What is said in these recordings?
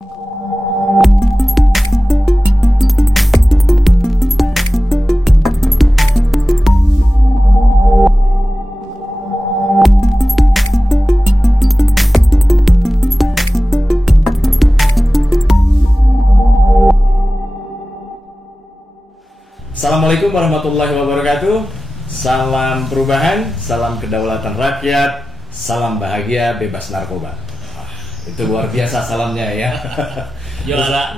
Assalamualaikum warahmatullahi wabarakatuh. Salam perubahan, salam kedaulatan rakyat, salam bahagia bebas narkoba. Itu luar biasa salamnya ya.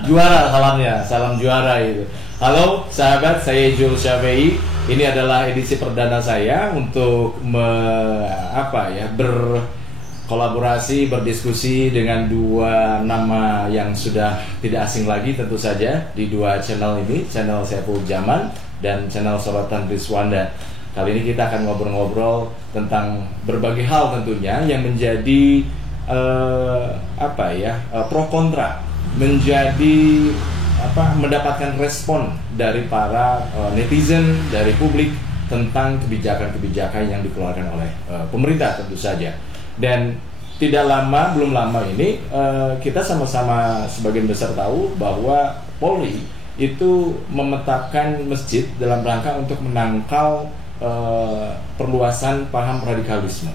Juara salamnya, salam juara itu. Halo sahabat, saya Jul Syafei. Ini adalah edisi perdana saya untuk berkolaborasi, berdiskusi dengan dua nama yang sudah tidak asing lagi tentu saja di dua channel ini, channel Saiful Jaman dan channel Sorotan Rizwanda. Kali ini kita akan ngobrol-ngobrol tentang berbagai hal tentunya yang menjadi pro kontra, mendapatkan respon dari para netizen, dari publik tentang kebijakan-kebijakan yang dikeluarkan oleh pemerintah tentu saja. Dan belum lama ini kita sama-sama sebagian besar tahu bahwa Polri itu memetakan masjid dalam rangka untuk menangkal perluasan paham radikalisme.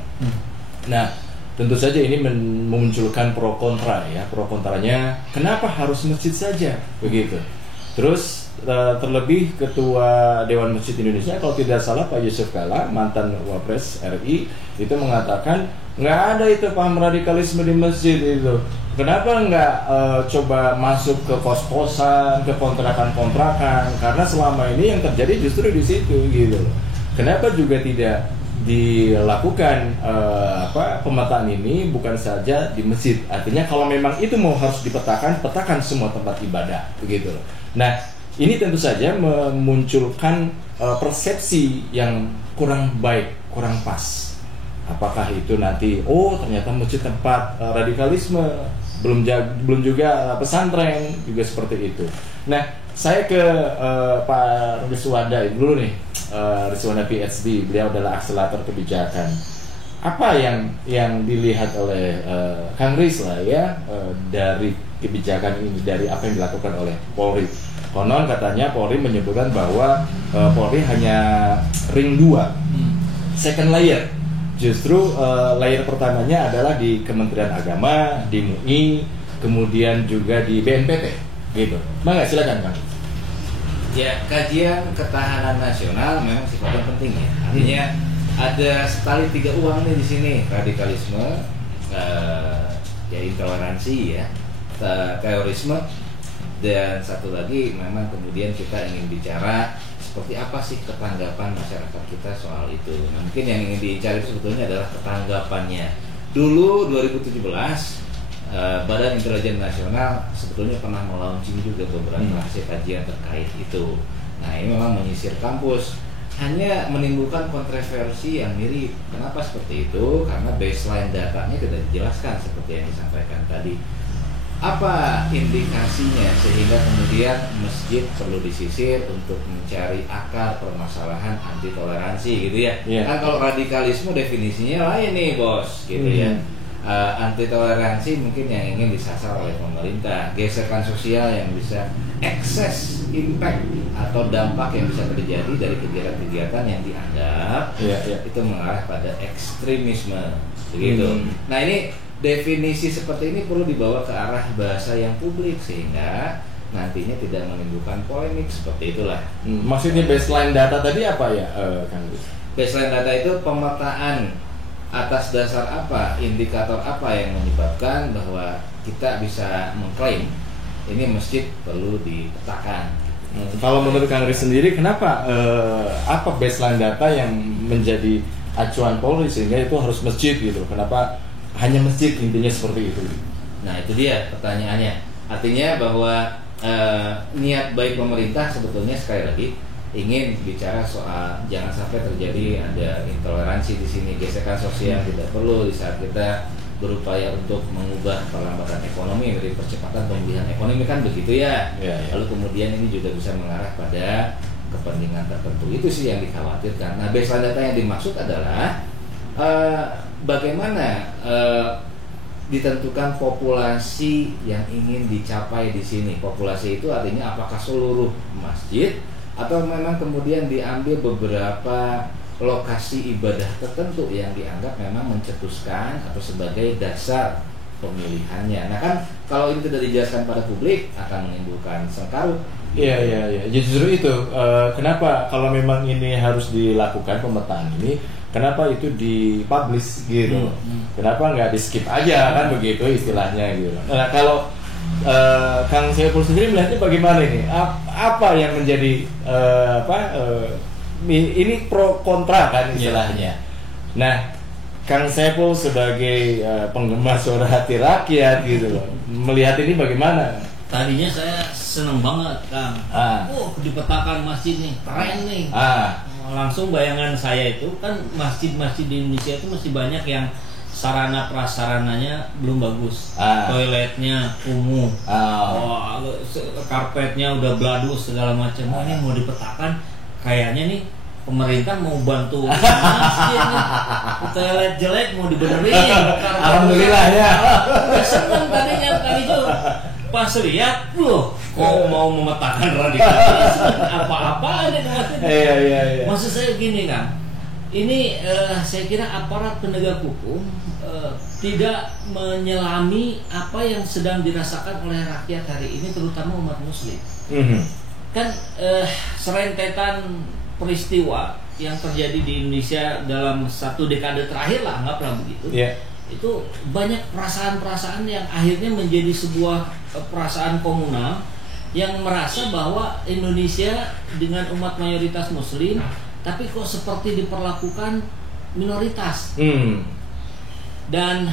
Nah, tentu saja ini memunculkan pro kontra ya. Pro kontranya, kenapa harus masjid saja begitu? Terus terlebih Ketua Dewan Masjid Indonesia, kalau tidak salah Pak Yusuf Kalla, mantan Wapres RI, itu mengatakan nggak ada itu paham radikalisme di masjid itu. Kenapa nggak coba masuk ke kos-kosan, ke kontrakan-kontrakan? Karena selama ini yang terjadi justru di situ gitu loh. Kenapa juga tidak dilakukan pemetaan ini bukan saja di masjid? Artinya kalau memang itu harus dipetakan, petakan semua tempat ibadah begitu loh. Nah, ini tentu saja memunculkan persepsi yang kurang baik, kurang pas. Apakah itu nanti ternyata masjid tempat radikalisme, belum juga pesantren juga seperti itu. Nah, saya ke Pak Rizwanda dulu nih, Rizwanda PhD, beliau adalah akselerator kebijakan. Apa yang dilihat oleh Kang Riz lah ya dari kebijakan ini, dari apa yang dilakukan oleh Polri? Konon katanya Polri menyebutkan bahwa Polri hanya ring 2, second layer. Justru layer pertamanya adalah di Kementerian Agama, di MUI, kemudian juga di BNPT, gitu. Mangga silakan Kang. Ya, kajian ketahanan nasional memang sifatnya penting ya. Artinya ada sekali 3 uang nih di sini, radikalisme, intoleransi ya, terorisme, dan satu lagi memang kemudian kita ingin bicara seperti apa sih ketanggapan masyarakat kita soal itu. Nah, mungkin yang ingin dicari sebetulnya adalah ketanggapannya. Dulu 2017 Badan Intelijen Nasional sebetulnya pernah melaunching juga beberapa hasil kajian terkait itu. Nah, ini memang menyisir kampus, hanya menimbulkan kontroversi yang mirip. Kenapa seperti itu? Karena baseline datanya tidak dijelaskan seperti yang disampaikan tadi. Apa indikasinya sehingga kemudian masjid perlu disisir untuk mencari akar permasalahan anti toleransi gitu ya? Kan kalau radikalisme definisinya lain nih bos, gitu ya. Anti toleransi mungkin yang ingin disasar oleh pemerintah, gesekan sosial yang bisa ekses impact atau dampak yang bisa terjadi dari kegiatan-kegiatan yang dianggap itu mengarah pada ekstremisme begitu. Nah, ini definisi seperti ini perlu dibawa ke arah bahasa yang publik sehingga nantinya tidak menimbulkan polemik seperti itulah. Maksudnya baseline data tadi apa ya, Kang? Baseline data itu pemetaan atas dasar apa, indikator apa yang menyebabkan bahwa kita bisa mengklaim ini masjid perlu dipetakan. Kalau menurut Kang Riz sendiri, kenapa apa baseline data yang menjadi acuan Polri sehingga itu harus masjid gitu? Kenapa hanya masjid, intinya seperti itu? Nah, itu dia pertanyaannya. Artinya bahwa niat baik pemerintah sebetulnya sekali lagi ingin bicara soal jangan sampai terjadi ada intoleransi di sini, gesekan sosial tidak perlu di saat kita berupaya untuk mengubah perlambatan ekonomi dari percepatan pemulihan ekonomi kan begitu ya. Lalu kemudian ini juga bisa mengarah pada kepentingan tertentu. Itu sih yang dikhawatirkan. Nah, baseline data yang dimaksud adalah bagaimana ditentukan populasi yang ingin dicapai di sini. Populasi itu artinya apakah seluruh masjid atau memang kemudian diambil beberapa lokasi ibadah tertentu yang dianggap memang mencetuskan atau sebagai dasar pemilihannya. Nah kan kalau ini tidak dijelaskan pada publik akan menimbulkan sengkarut. Iya. Justru itu kenapa kalau memang ini harus dilakukan pemetaan ini, kenapa itu dipublish gitu? Kenapa nggak di skip aja kan begitu istilahnya gitu? Nah kalau Kang Saiful sendiri melihatnya bagaimana ini? Apa yang menjadi ini pro kontra kan istilahnya? Nah, Kang Saiful sebagai penggemar suara hati rakyat gitu loh, melihat ini bagaimana? Tadinya saya seneng banget, Kang. Dipetakan masjid nih, keren nih. Langsung bayangan saya itu kan masjid-masjid di Indonesia itu masih banyak yang sarana prasarananya belum bagus. Toiletnya kumuh, karpetnya udah bladus segala macam. Ini mau dipetakan, kayaknya nih pemerintah mau bantu masjid nih. Toilet jelek mau dibenerin. Alhamdulillah ya. Seneng tadinya Kang Ijo. Pas lihat, loh, kok mau memetakan radikalisme apa-apa ada di masjid. Iya. Maksud saya gini kan, ini saya kira aparat penegak hukum tidak menyelami apa yang sedang dirasakan oleh rakyat hari ini, terutama umat muslim. Kan serentetan peristiwa yang terjadi di Indonesia dalam 1 dekade terakhir lah, anggaplah begitu. Itu banyak perasaan-perasaan yang akhirnya menjadi sebuah perasaan komunal yang merasa bahwa Indonesia dengan umat mayoritas muslim tapi kok seperti diperlakukan minoritas. Dan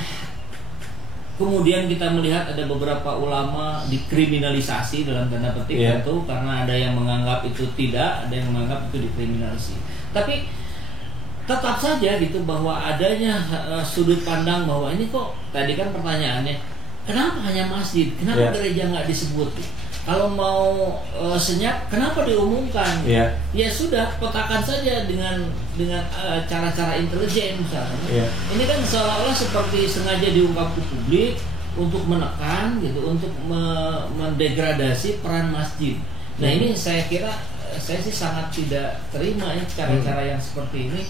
kemudian kita melihat ada beberapa ulama dikriminalisasi dalam tanda petik tentu karena ada yang menganggap itu tidak, ada yang menganggap itu dikriminalisasi. Tapi tetap saja gitu bahwa adanya sudut pandang bahwa ini kok tadi kan pertanyaannya kenapa hanya masjid, kenapa gereja nggak disebut? Kalau mau senyap, kenapa diumumkan? Ya sudah, petakan saja dengan cara-cara intelijen misalnya. Ini kan seolah-olah seperti sengaja diungkap ke publik untuk menekan gitu, untuk mendegradasi peran masjid. Nah ini saya kira saya sih sangat tidak terima ya cara-cara yang seperti ini.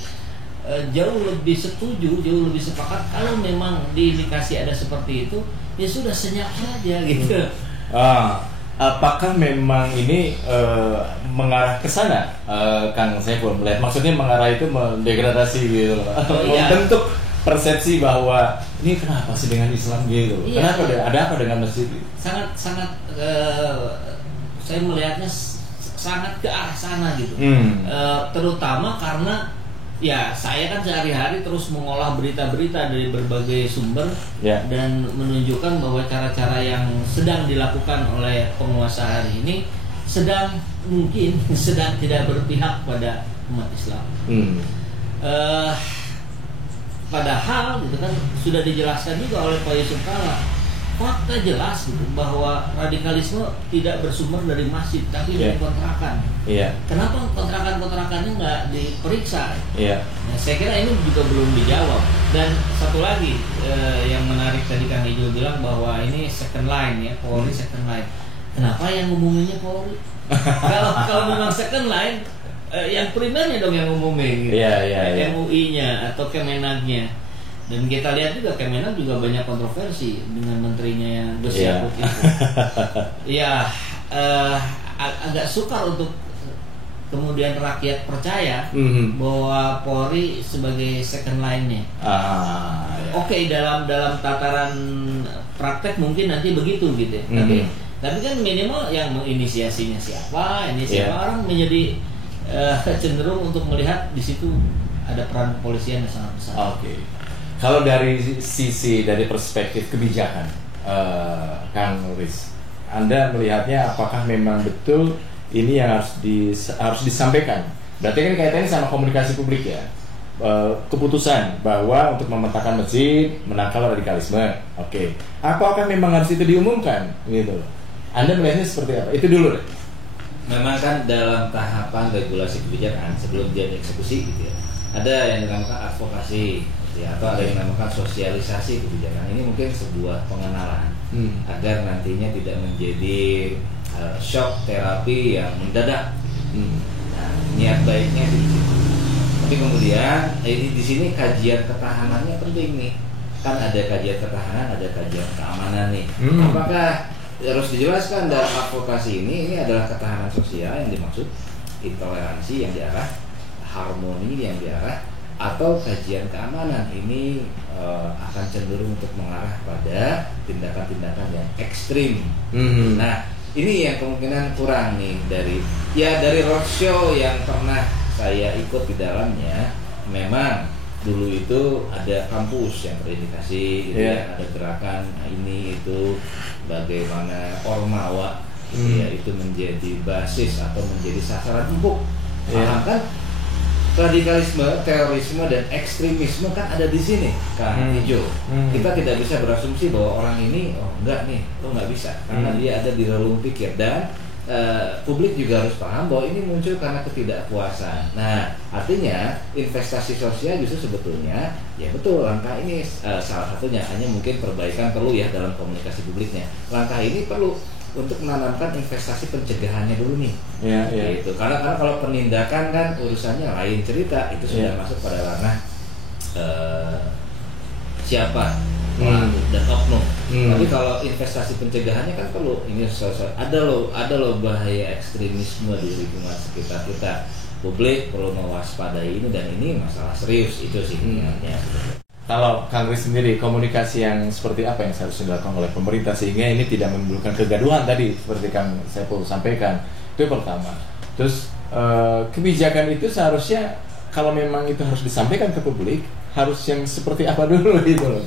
Jauh lebih setuju, jauh lebih sepakat kalau memang diindikasi ada seperti itu, ya sudah senyap saja gitu. Apakah memang ini mengarah ke sana, Kang Saiful melihat? Maksudnya mengarah itu mendegradasi gitu, membentuk persepsi bahwa ini kenapa sih dengan Islam gitu? Kenapa ada apa dengan masjid? Sangat saya melihatnya sangat ke arah sana gitu. Terutama karena ya saya kan sehari-hari terus mengolah berita-berita dari berbagai sumber dan menunjukkan bahwa cara-cara yang sedang dilakukan oleh penguasa hari ini mungkin sedang tidak berpihak pada umat Islam. Padahal gitu kan sudah dijelaskan juga oleh Pak Yusuf Kalla, fakta jelas gitu bahwa radikalisme tidak bersumber dari masjid tapi dari kontrakan. Kenapa kontrakan-kontrakannya nggak diperiksa? Nah, saya kira ini juga belum dijawab. Dan satu lagi yang menarik tadi Kang Ijo bilang bahwa ini second line ya, Polri second line. Kenapa yang ngumuminnya Polri? Kalau memang second line, yang primernya dong yang ngumumin gitu. MUI-nya atau Kemenagnya. Dan kita lihat juga Kemenag juga banyak kontroversi dengan menterinya yang Gus Yakut itu. Agak sukar untuk kemudian rakyat percaya bahwa Polri sebagai second line-nya. Oke, dalam tataran praktek mungkin nanti begitu gitu ya. Tapi kan minimal yang menginisiasinya siapa, orang menjadi cenderung untuk melihat di situ ada peran kepolisian yang sangat besar. Kalau dari perspektif kebijakan, Kang Riz, Anda melihatnya apakah memang betul ini yang harus disampaikan? Berarti kan kaitannya sama komunikasi publik ya. Keputusan bahwa untuk memetakan masjid, menangkal radikalisme. Apakah memang harus itu diumumkan? Gitu. Anda melihatnya seperti apa? Itu dulu deh. Memang kan dalam tahapan regulasi kebijakan sebelum dia dieksekusi gitu ya, ada yang dinamakan advokasi. ya, atau ada yang dinamakan sosialisasi kebijakan. Ini mungkin sebuah pengenalan agar nantinya tidak menjadi shock terapi yang mendadak. Nah, niat baiknya di situ. Tapi kemudian di sini kajian ketahanannya penting nih. Kan ada kajian ketahanan, ada kajian keamanan nih. Apakah harus dijelaskan dalam advokasi ini adalah ketahanan sosial yang dimaksud, intoleransi yang diarah, harmoni yang diarah, atau kajian keamanan ini akan cenderung untuk mengarah pada tindakan-tindakan yang ekstrim. Nah, ini yang kemungkinan kurang nih dari roadshow yang pernah saya ikut di dalamnya. Memang dulu itu ada kampus yang terindikasi gitu ya, ada gerakan ini itu bagaimana ormawa ya itu menjadi basis atau menjadi sasaran empuk. Kan radikalisme, terorisme dan ekstremisme kan ada di sini Kang Ijo. Kita tidak bisa berasumsi bahwa orang ini enggak nih, nggak bisa karena dia ada di relung pikir. Dan publik juga harus paham bahwa ini muncul karena ketidakpuasan. Nah, artinya investasi sosial justru sebetulnya ya betul, langkah ini salah satunya, hanya mungkin perbaikan perlu ya dalam komunikasi publiknya. Langkah ini perlu untuk menanamkan investasi pencegahannya dulu nih. Gitu. Karena kalau penindakan kan urusannya lain cerita, itu sudah masuk pada ranah siapa dan oknum. Tapi kalau investasi pencegahannya kan perlu ini ada loh bahaya ekstremisme di lingkungan sekitar kita. Publik perlu mewaspadai ini, dan ini masalah serius itu sih niatnya. Kalau Kang Riz sendiri, komunikasi yang seperti apa yang seharusnya dilakukan oleh pemerintah sehingga ini tidak menimbulkan kegaduhan tadi seperti Kang Saiful sampaikan? Itu pertama. Terus kebijakan itu seharusnya kalau memang itu harus disampaikan ke publik, harus yang seperti apa dulu gitu loh.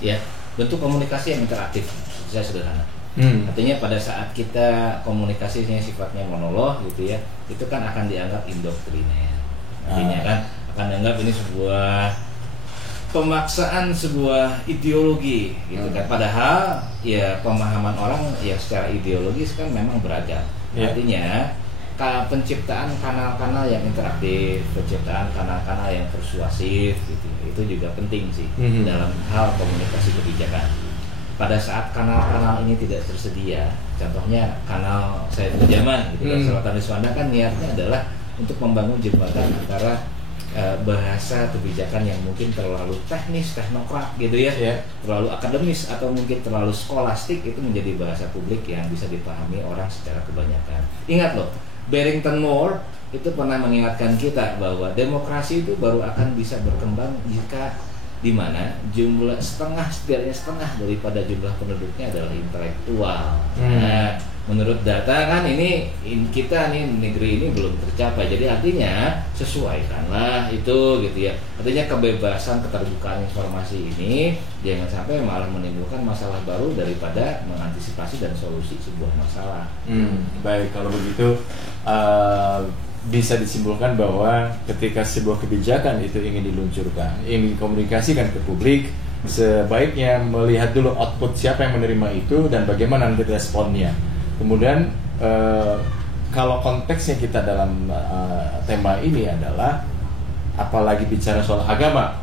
Ya, bentuk komunikasi yang interaktif, saya sederhana. Artinya pada saat kita komunikasinya sifatnya monolog gitu ya, itu kan akan dianggap indoktriner. Artinya kan akan dianggap ini sebuah pemaksaan sebuah ideologi gitu kan. Padahal ya pemahaman orang ya secara ideologis kan memang beragam. Artinya penciptaan kanal-kanal yang interaktif, penciptaan kanal-kanal yang persuasif gitu, itu juga penting sih dalam hal komunikasi kebijakan. Pada saat kanal-kanal ini tidak tersedia, contohnya kanal saya Zaman gitu kan, Selatan Wiswanda kan niatnya adalah untuk membangun jembatan antara bahasa kebijakan yang mungkin terlalu teknis, teknokrat gitu ya, terlalu akademis atau mungkin terlalu skolastik, itu menjadi bahasa publik yang bisa dipahami orang secara kebanyakan. Ingat loh, Barrington Moore itu pernah mengingatkan kita bahwa demokrasi itu baru akan bisa berkembang jika di mana setidaknya setengah daripada jumlah penduduknya adalah intelektual. Nah, menurut data kan ini kita nih negeri ini belum tercapai. Jadi artinya sesuaikanlah itu gitu ya. Artinya kebebasan, keterbukaan informasi ini jangan sampai malah menimbulkan masalah baru daripada mengantisipasi dan solusi sebuah masalah. Baik, kalau begitu bisa disimpulkan bahwa ketika sebuah kebijakan itu ingin diluncurkan, ingin dikomunikasikan ke publik, sebaiknya melihat dulu output siapa yang menerima itu dan bagaimana nanti responnya. Kemudian kalau konteksnya kita dalam tema ini adalah apalagi bicara soal agama,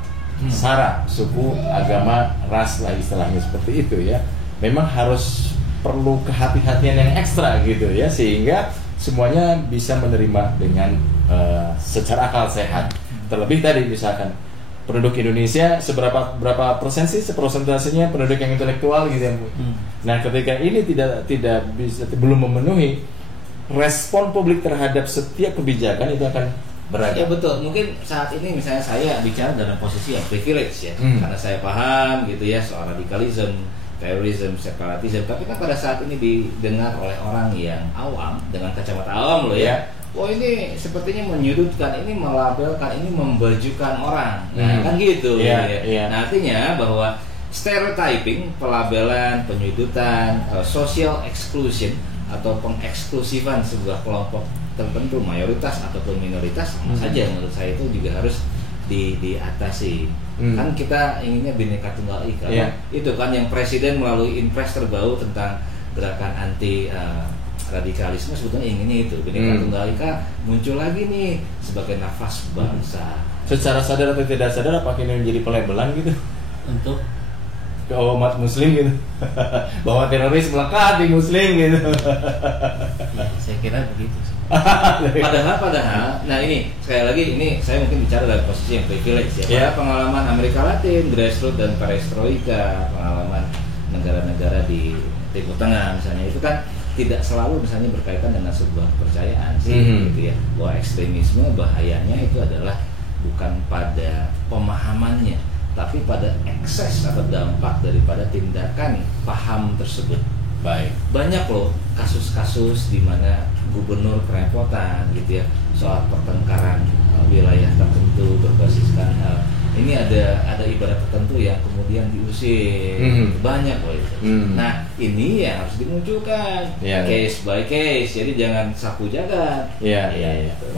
sara, suku, agama, ras lah istilahnya seperti itu ya. Memang harus perlu kehati-hatian yang ekstra gitu ya, sehingga semuanya bisa menerima dengan secara akal sehat. Terlebih tadi misalkan penduduk Indonesia berapa persen sih persentasenya penduduk yang intelektual gitu ya Bu. Nah, ketika ini tidak bisa, belum memenuhi, respon publik terhadap setiap kebijakan itu akan beragam. Ya betul. Mungkin saat ini misalnya saya bicara dalam posisi yang privilege ya, karena saya paham gitu ya soal radikalisme, terorisme, separatisme. Tapi kan pada saat ini didengar oleh orang yang awam dengan kacamata awam loh ya. Wah, ini sepertinya menyudutkan, ini melabelkan, ini membajukan orang. Nah, kan gitu. Nah, artinya bahwa stereotyping, pelabelan, penyudutan, social exclusion atau pengeksklusifan sebuah kelompok tertentu, mayoritas ataupun minoritas, sama saja menurut saya itu juga harus diatasi. Kan kita inginnya Bhinneka Tunggal Ika. Itu kan yang presiden melalui impres terbaru tentang gerakan anti radikalisme sebetulnya inginnya itu Bhinneka Tunggal Ika muncul lagi nih sebagai nafas bangsa. secara sadar atau tidak sadar apakah ini menjadi pelabelan gitu Untuk ke umat muslim gitu bahwa teroris melekat di muslim gitu. ya, saya kira begitu sih. Padahal, nah ini sekali lagi ini saya mungkin bicara dari posisi yang privilege ya. Yeah. Pengalaman Amerika Latin, grassroots dan perestroika, pengalaman negara-negara di Timur Tengah misalnya itu kan tidak selalu misalnya berkaitan dengan sebuah kepercayaan sih, gitu ya. Bahwa ekstremisme bahayanya itu adalah bukan pada pemahamannya, tapi pada ekses atau dampak daripada tindakan paham tersebut. Baik. Banyak loh kasus-kasus di mana gubernur kerepotan gitu ya soal pertengkaran wilayah tertentu berbasiskan ini ada ibadah tertentu yang kemudian diusir. Banyak loh itu. Nah ini yang harus dimunculkan case by case, jadi jangan sapu jagat. Iya.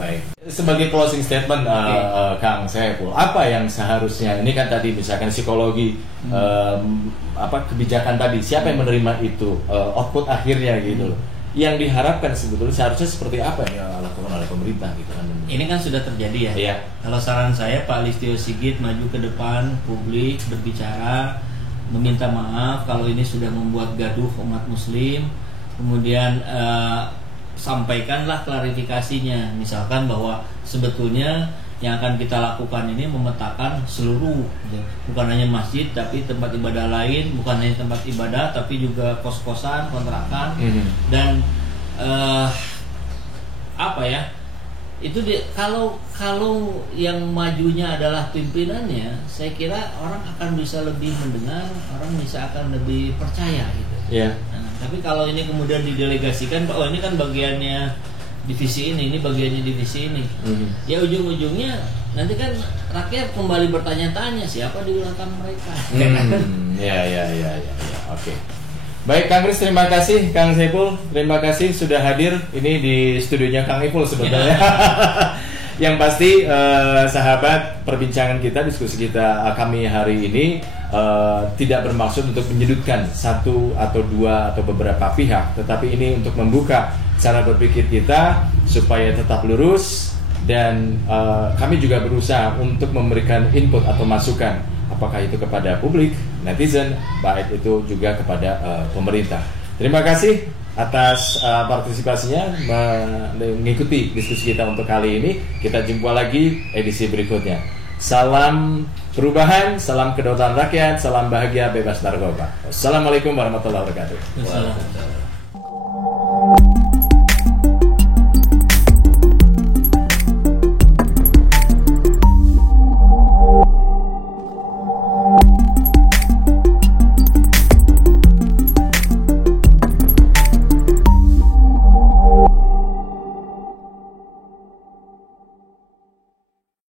Baik. Sebagai closing statement, Kang Saiful, apa yang seharusnya ini kan tadi misalkan psikologi kebijakan tadi, siapa yang menerima itu, output akhirnya gitu loh. Yang diharapkan sebetulnya seharusnya seperti apa yang dilakukan oleh pemerintah gitu kan? Ini kan sudah terjadi ya. Iya. Kalau saran saya Pak Listio Sigit maju ke depan publik berbicara, meminta maaf kalau ini sudah membuat gaduh umat muslim, kemudian sampaikanlah klarifikasinya, misalkan bahwa sebetulnya yang akan kita lakukan ini memetakan seluruh, bukan hanya masjid tapi tempat ibadah lain, bukan hanya tempat ibadah tapi juga kos-kosan, kontrakan, dan itu kalau yang majunya adalah pimpinannya, saya kira orang akan bisa lebih mendengar, orang bisa akan lebih percaya gitu. Yeah. Nah, tapi kalau ini kemudian didelegasikan, oh ini kan bagiannya divisi ini bagiannya divisi ini. Ya ujung-ujungnya nanti kan rakyat kembali bertanya-tanya siapa di belakang mereka. Ya. Oke. Baik, Kang Kris, terima kasih. Kang Saiful, terima kasih sudah hadir ini di studionya Kang Ipul sebenarnya. Yang pasti sahabat, perbincangan kita, diskusi kita kami hari ini tidak bermaksud untuk menyudutkan satu atau dua atau beberapa pihak, tetapi ini untuk membuka cara berpikir kita supaya tetap lurus, dan kami juga berusaha untuk memberikan input atau masukan, apakah itu kepada publik, netizen, baik itu juga kepada pemerintah. Terima kasih atas partisipasinya mengikuti diskusi kita untuk kali ini. Kita jumpa lagi edisi berikutnya. Salam perubahan, salam kedaulatan rakyat, salam bahagia bebas narkoba. Wassalamualaikum warahmatullahi wabarakatuh. Wassalamualaikum.